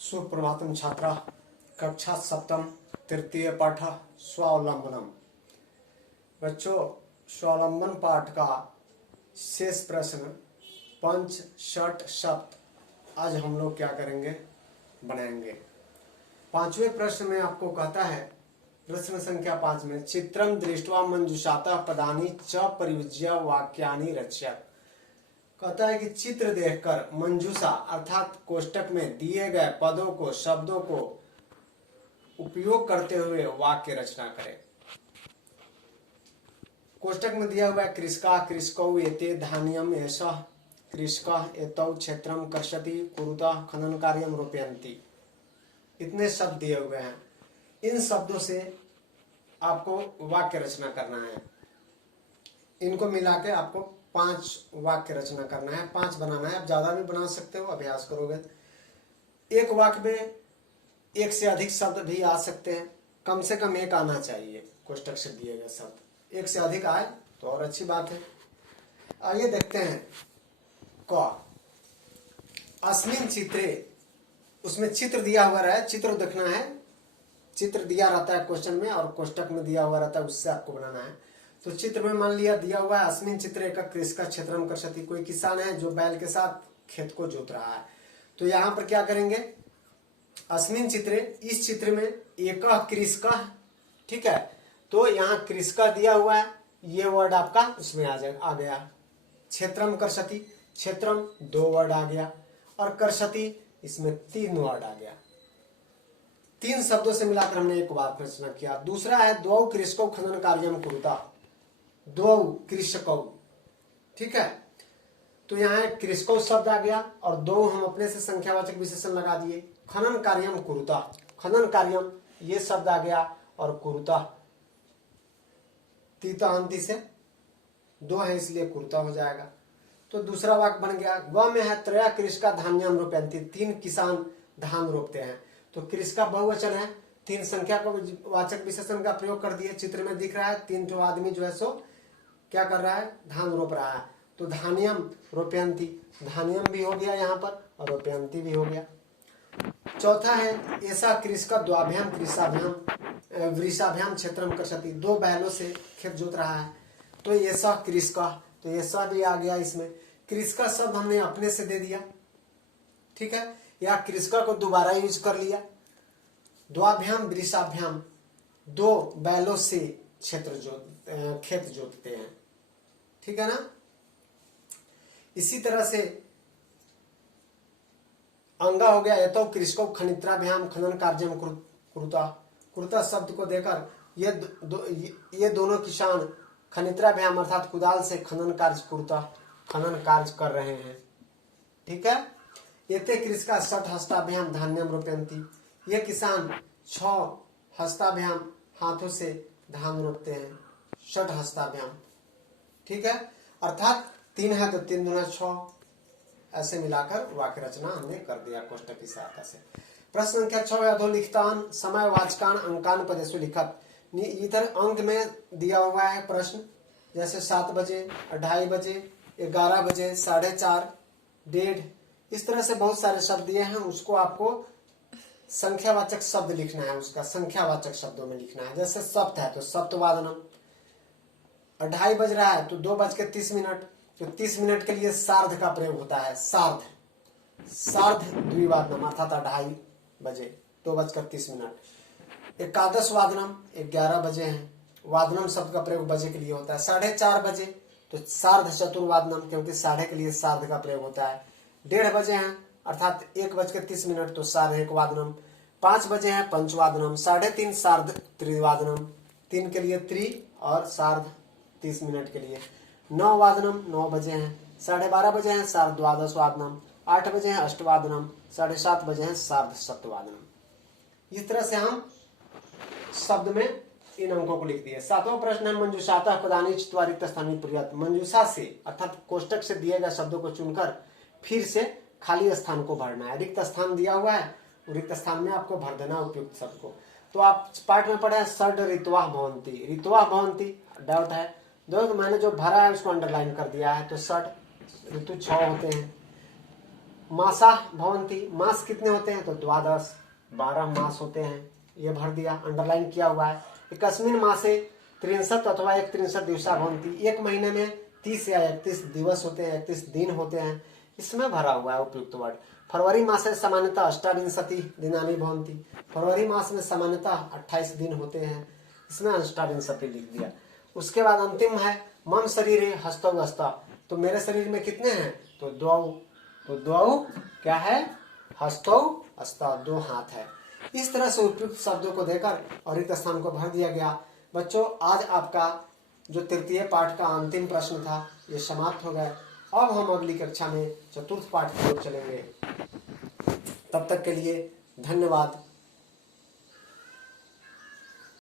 सुप्रभातम छात्रा। कक्षा सप्तम तृतीय पाठ स्वावलंबनम। बच्चों, स्वावलंबन पाठ का शेष प्रश्न पंच षट सप्त आज हम लोग क्या करेंगे, बनाएंगे। पांचवें प्रश्न में आपको कहता है, प्रश्न संख्या 5 में चित्रम दृष्ट्वा मंजुषातः पदानि च परियुज्य वाक्यानि रच्य। कहता है कि चित्र देखकर मंजूषा अर्थात कोष्टक में दिए गए पदों को, शब्दों को उपयोग करते हुए वाक्य रचना करें। कोष्टक में दिया हुआ है कृषका कृषकौ एते धान्यम एषः कृषकः एतौ क्षेत्रम कर्षति कुरुतः खनन कार्यम रोपयन्ति। इतने शब्द दिए हुए हैं। इन शब्दों से आपको वाक्य रचना करना है। इनको मिला के आपको 5 वाक्य रचना करना है, 5 बनाना है। आप ज्यादा भी बना सकते हो, अभ्यास करोगे। एक वाक्य में एक से अधिक शब्द भी आ सकते हैं, कम से कम एक आना चाहिए। कोष्टक से दिए गए शब्द एक से अधिक आए तो और अच्छी बात है। आइए देखते हैं। क अस्मिन चित्रे, उसमें चित्र दिया हुआ रहा है, चित्र देखना है। चित्र दिया रहता है क्वेश्चन में और कोष्टक में दिया हुआ रहता है, उससे आपको बनाना है। तो चित्र में मान लिया दिया हुआ है अस्मिन चित्रे का कृषका क्षेत्रम कर्षति। कोई किसान है जो बैल के साथ खेत को जोत रहा है। तो यहाँ पर क्या करेंगे, अस्मिन चित्रे, इस चित्र में एक कृषका, ठीक है। तो यहाँ कृषका दिया हुआ है, ये वर्ड आपका उसमें आ गया। क्षेत्रम कर्षति, क्षेत्रम 2 वर्ड आ गया और कर्षति इसमें 3 वर्ड आ गया। 3 शब्दों से मिलाकर हमने एक वाक्य रचना किया। दूसरा है द्वौ कृषकौ खनन कार्यम कुरुता। 2 कृषकौ, ठीक है। तो यहाँ कृषकौ शब्द आ गया और 2 हम अपने से संख्यावाचक विशेषण लगा दिए। खनन कार्यम कुरुता, खनन कार्यम ये शब्द आ गया और कुरुता तीता अंति से 2 है इसलिए कुरुता हो जाएगा। तो दूसरा वाक्य बन गया। ग में है त्रया कृषका धान्यम रोपयन्ति। 3 किसान धान रोपते हैं। तो कृषका बहुवचन है, 3 संख्या को वाचक विशेषण का प्रयोग कर दिए। चित्र में दिख रहा है 3 जो आदमी जो है सो क्या कर रहा है, धान रोप रहा है। तो धान्यम रोपयन्ति, धान्यम भी हो गया यहाँ पर और रोपयन्ति भी हो गया। चौथा है ऐसा कृषका द्वाभ्याम कृषाभ्याम वृषाभ्याम क्षेत्रम कर्षति। 2 बैलों से खेत जोत रहा है। तो ऐसा कृषका, तो ऐसा भी आ गया इसमें। कृषका शब्द हमने अपने से दे दिया, ठीक है, या कृषका को दोबारा यूज कर लिया। द्वाभ्याम वृषाभ्याम, 2 बैलों से खेत जोतते हैं, ठीक है ना। इसी तरह से अंगा हो गया एतौ कृषकौ खनित्राभ्याम खनन कार्यम कुरुता। कुरुता शब्द को देकर ये दोनों किसान खनित्राभ्याम अर्थात कुदाल से खनन कार्य कर रहे हैं, ठीक है। एते कृषका 6 हस्ताभ्याम धान्यम रोपयन्ति। ये किसान 6 हस्ताभ्याम हाथों से धान रोपते हैं। 6 हस्ताभ्याम, ठीक है। अर्थात 3 है तो 3 दूना 6, ऐसे मिलाकर वाक्य रचना हमने कर दिया कोष्टक की सहायता से। प्रश्न संख्या 6 अधोलिखितान समयवाचकान अंकान पदेषु लिखत। इधर अंक में दिया हुआ है प्रश्न, जैसे 7 बजे, 2:30 बजे, 11 बजे, 4:30, 1:30, इस तरह से बहुत सारे शब्द दिए हैं। उसको आपको संख्यावाचक शब्द लिखना है, उसका संख्यावाचक शब्दों में लिखना है। जैसे सप्त है तो सप्तवादनम, 2:30 बज रहा है तो 2:30, तो 30 मिनट के लिए सार्ध का प्रयोग होता है। सार्ध द्विवादनम अर्थात 2:30 बजे, 2:30। एकादश वादनम 11 बजे है। वादनम शब्द का प्रयोग बजे के लिए होता है। 4:30 बजे तो सार्ध चतुर्वादनम, क्योंकि साढ़े के लिए सार्ध का प्रयोग होता है। 1:30 बजे हैं अर्थात 1:30 तो सार्ध 1 वादनम। 5 बजे हैं पंचवादनम। 3:30 सार्ध त्रिवादनम, 3 के लिए त्रि और सार्ध 30 मिनट के लिए। 9 वादनम 9 बजे हैं। 12:30 बजे हैं सार्ध द्वादश वादनम। 8 बजे हैं अष्टवादनम। 7:30 बजे हैं सार्ध सप्तवादनम। इस तरह से हम शब्द में इन अंकों को लिख दिए। 7वां प्रश्न है मंजूषातः पदानि चित्वा रिक्त स्थानी प्रयत। मंजूषा से अर्थात कोष्टक से दिए गए शब्दों को चुनकर फिर से खाली स्थान को भरना है। रिक्त स्थान दिया हुआ है, रिक्त स्थान में आपको भर देना उपयुक्त शब्द को। तो आप पाठ में पढ़े षड ऋतवा भवन्ति। ऋतवा भवन्ति डाउट है, मैंने जो भरा है उसको अंडरलाइन कर दिया है। तो षड ऋतु 6 होते हैं। मासा भवंती, मास कितने होते हैं? तो 12 मास होते हैं, ये भर दिया, अंडरलाइन किया हुआ है। एकस्मिन मासे 63 अथवा 1 दिवसा भवंती, एक महीने में 30 या 31 दिवस होते हैं, 31 दिन होते हैं, इसमें भरा हुआ है उपयुक्त वर्ड। फरवरी मासे सामान्यतः 28 दिनानि भवंती, फरवरी मास में सामान्यतः 28 दिन होते हैं, इसमें 28 लिख दिया। उसके बाद अंतिम है मम शरीरे हस्तौ हस्ता, तो मेरे शरीर में कितने हैं? तो द्वौ क्या है? हस्तौ हस्ता, 2 हाथ है। इस तरह से उपयुक्त शब्दों को देकर और रिक्त स्थान को भर दिया गया। बच्चों, आज आपका जो तृतीय पाठ का अंतिम प्रश्न था ये समाप्त हो गया। अब हम अगली कक्षा में चतुर्थ पाठ की ओर चलेंगे। तब तक के लिए धन्यवाद।